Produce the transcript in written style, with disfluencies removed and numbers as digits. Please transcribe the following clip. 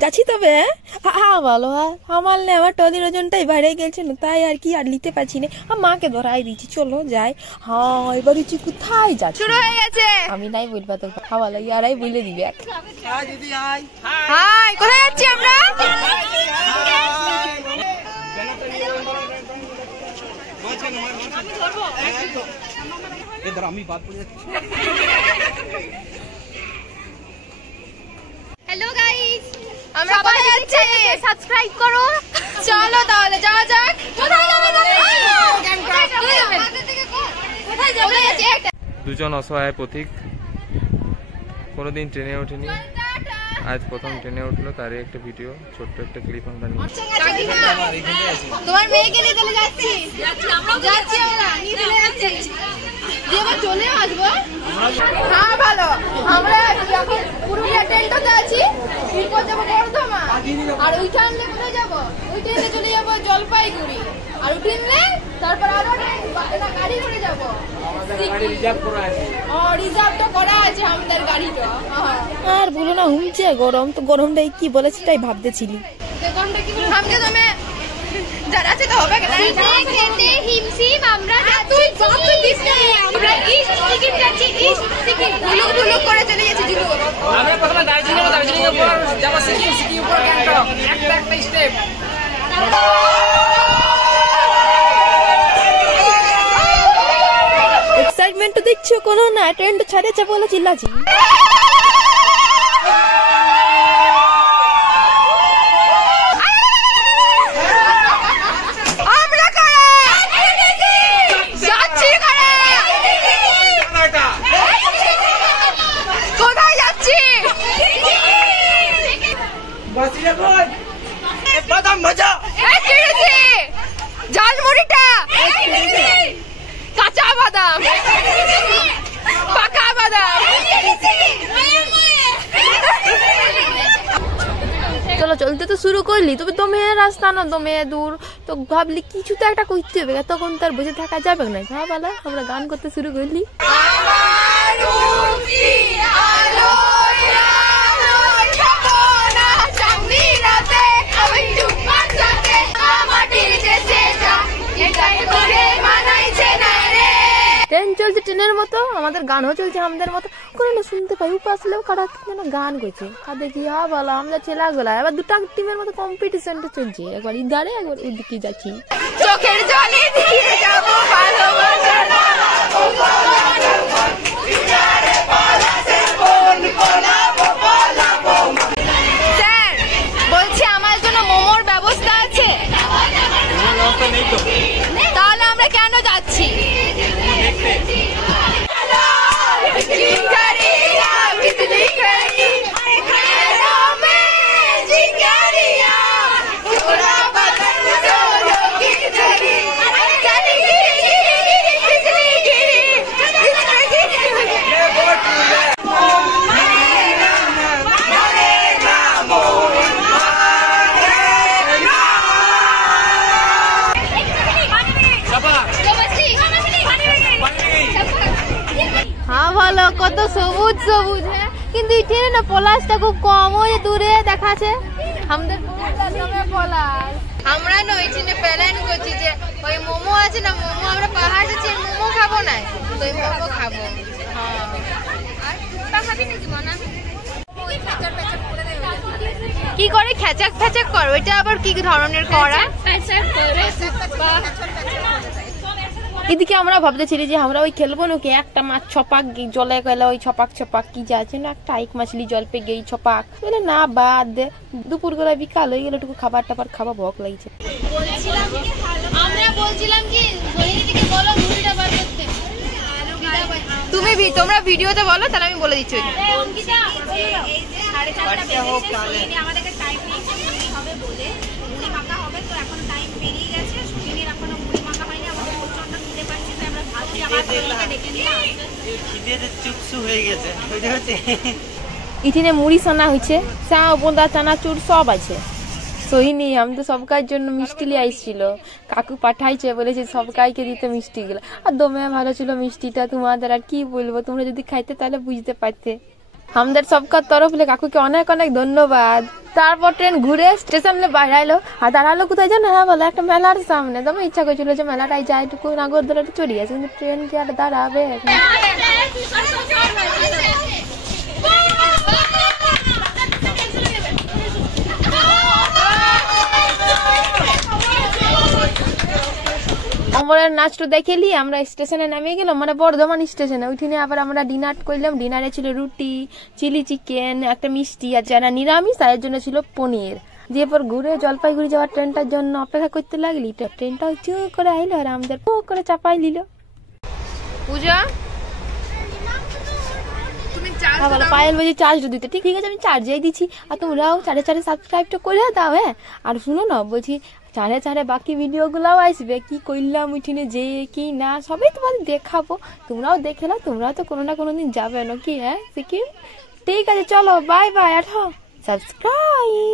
যাচ্ছি তবে। হ্যাঁ ভালো, আমার না আমার টলির ওজনটাই বেড়ে গেছে না, তাই আর কি আর নিতে পারছি না। মাকে ধরাই দিচ্ছি, চলো যাই। হ্যাঁ এবার কোথায় যাচ্ছি? শুরু হয়ে গেছে। আমি নাই বলবা তো, খাওয়া লাগে আরাই বলে দিবে। হাই, কোথায় যাচ্ছি আমরা? হ্যালো গাইস, আমরা কোথায় যাচ্ছি? সাবস্ক্রাইব করো। চলো তাহলে যাওয়া যাক। কোথায় যাবে? কোথায় যাবে? দুজন অসহায় পথিক, কোনোদিন ট্রেনে ওঠেনি, আজ প্রথম ট্রেনে উঠলো, তারই একটা ভিডিও, ছোট্ট একটা ক্লিপ আমরা নিই। তোমার মেয়েকে নিয়ে চলে যাচ্ছি। যাচ্ছি আমরা, নিয়ে চলে যাচ্ছি। এবার চলে আসবো। হ্যাঁ ভালো, আমরা এখন পুরুলিয়া ট্রেনটাতে আছি, এরপর যাবো বর্ধমান। আর ওই ট্রেনে কোথায় যাবো? ওই ট্রেনে চলে যাবো জলপাইগুড়ি। আর ওই ট্রেনে তারপর আরো গাড়ি করে যাবো। রিজার্ভ তো করা আছে আমাদের গাড়িটা। আর বলো না, হুমছে গরম, তো গরমটাই কি বলেছে তাই ভাবতেছিলি। গরমটা কি বলে হামকে তুমি যারা আছে তো হবে না। খেতে হিমসিম আমরা যাচ্ছি। তুই দিস না, আমরা ইস্ট সিকিম যাচ্ছি। ইস্ট সিকিম ঝুলুক ঝুলুক করে চলে যাচ্ছি। ঝুলুক আমরা প্রথমে দার্জিলিং এর উপর যাব, সিকিম উপর গ্যাংটক, একটা স্টেপ। এক্সাইটমেন্ট তো দেখছো কোনো না, ট্রেনটা ছাড়েছে বলে চিল্লাছি। কোথায় যাচ্ছি? বাদাম ভাজা, ঝালমুড়িটা, কাঁচা বাদাম, পাকা বাদাম। চলো চলতে তো শুরু করলি, তবে দমে রাস্তা না, দমে দূর, তো ভাবলি কিছু তো একটা করতে হবে, তখন তার বসে থাকা যাবে না। হ্যাঁ বলা, আমরা গান করতে শুরু করলি। ট্রেন চলছে ট্রেনের মতো, আমাদের গানও চলছে আমাদের মতো করে না, শুনতে পাই উপাসলেও কারা গান করছে। আর দেখি হ্যাঁ বলো, আমরা ছেলেগুলা এবার দুটা টিমের মতো কম্পিটিশনটা চলছে, একবার ইধারে একবার ওইদিকে যাচ্ছি। চোখের জলে দিয়ে যাব ভালোবাসা না। স্যার বলছি আমার জন্য মোমোর ব্যবস্থা আছে? তাহলে আমরা কেন যাচ্ছি? হ্যাঁ ভালো, কত সবুজ সবুজ। হ্যাঁ কিন্তু এখানে না পলাশটা খুব কম, ওই দূরে দেখাচ্ছে আমাদের পলাশ। আমরা না ওইখানে প্ল্যান করছি যে ওই মোমো আছে না, মোমো আমরা পাহাড় যাচ্ছি, মোমো খাবো না, তো ওই মোমো খাবো। কি করে খেচাক ফেচাক কর? ওইটা আবার কি ধরনের করা? এদিকে আমরা ভাবতেছিলি যে আমরা ওই খেলবো নাকি, একটা মাছ ছপাক জলে গেলে ওই ছপাক ছপাক কি যা আছে না, একটা আইক মাছলি জল পে গেই ছপাক, বলে না বাদ দে, দুপুর বেলা বিকাল হয়ে গেলে একটু খাবার টাবার খাওয়া ভোগ লাগছে। আমরা বলছিলাম কি বলো মুড়িটা বার করতে। তোমরা ভিডিওতে বলো, তাহলে আমি বলে দিচ্ছি। আমাদেরকে টাইম নেই, মুড়ি হবে বলে মুড়ি মাখা হবে, তো এখন টাইম পেরিয়ে গেছে, সুদিনের এখনো মুড়ি মাখা হয়নি। আমাদের প্রচন্ড খিদে পাচ্ছে, তো আমরা ভাবছি আমার ছেলেকে ডেকে নিয়ে খিদে চুপসু হয়ে গেছে। ওইটা হচ্ছে এখানে মুড়ি সানা হয়েছে, চাও বোঁদা চানাচুর সব আছে। সোহিনী আমি তো সবকার জন্য মিষ্টি লিয়ে আইছিল, কাকু পাঠাইছে, বলেছে সবকাইকে দিতে মিষ্টি গুলো। আর দমে ভালো ছিল মিষ্টিটা, তোমাদের আর কি বলবো, তোমরা যদি খাইতে তাহলে বুঝতে পারতে। আমাদের সবকার তরফ থেকে কাকুকে অনেক অনেক ধন্যবাদ। তারপর ট্রেন ঘুরে স্টেশনে বাইরে আইলো, আর দাঁড়ালো কোথায় জানো? হ্যাঁ বলে একটা মেলার সামনে। তবে ইচ্ছা করছিল যে মেলাটাই যাই, একটু নাগরদোলাটা চড়িয়ে আছে, কিন্তু ট্রেন কি আর দাঁড়াবে? অমরের নাচটা দেখেলি আমরা স্টেশনে নামে গেলাম, মানে বর্ধমান স্টেশনে। ওইখানে আবার আমরা ডিনার করলাম। ডিনারে ছিল রুটি, চিলি চিকেন, একটা মিষ্টি, আর যারা নিরামিষ তাদের জন্য ছিল পনির। দিয়ে পর ঘুরে জলপাইগুড়ি যাওয়ার ট্রেনটার জন্য অপেক্ষা করতে লাগলি। ট্রেনটাও চু করে আইলো আর আমাদের পো করে চাপাই নিল। পূজা পায়েল বলছি চার্জ দিতে। ঠিক আছে, আমি চার্জেই দিচ্ছি, আর তোমরাও চারে চারে সাবস্ক্রাইবটা করে দাও। হ্যাঁ, আর শুনো না, বলছি চারে চারে বাকি ভিডিও গুলাও আসবে, কি করলাম উঠিনে যে কি না সবই তোমাদের দেখাবো। তোমরাও দেখে নাও, তোমরাও তো কোনো না কোনো দিন যাবে নাকি? হ্যাঁ সিকিম। ঠিক আছে, চলো বাই বাই। আর সাবস্ক্রাইব।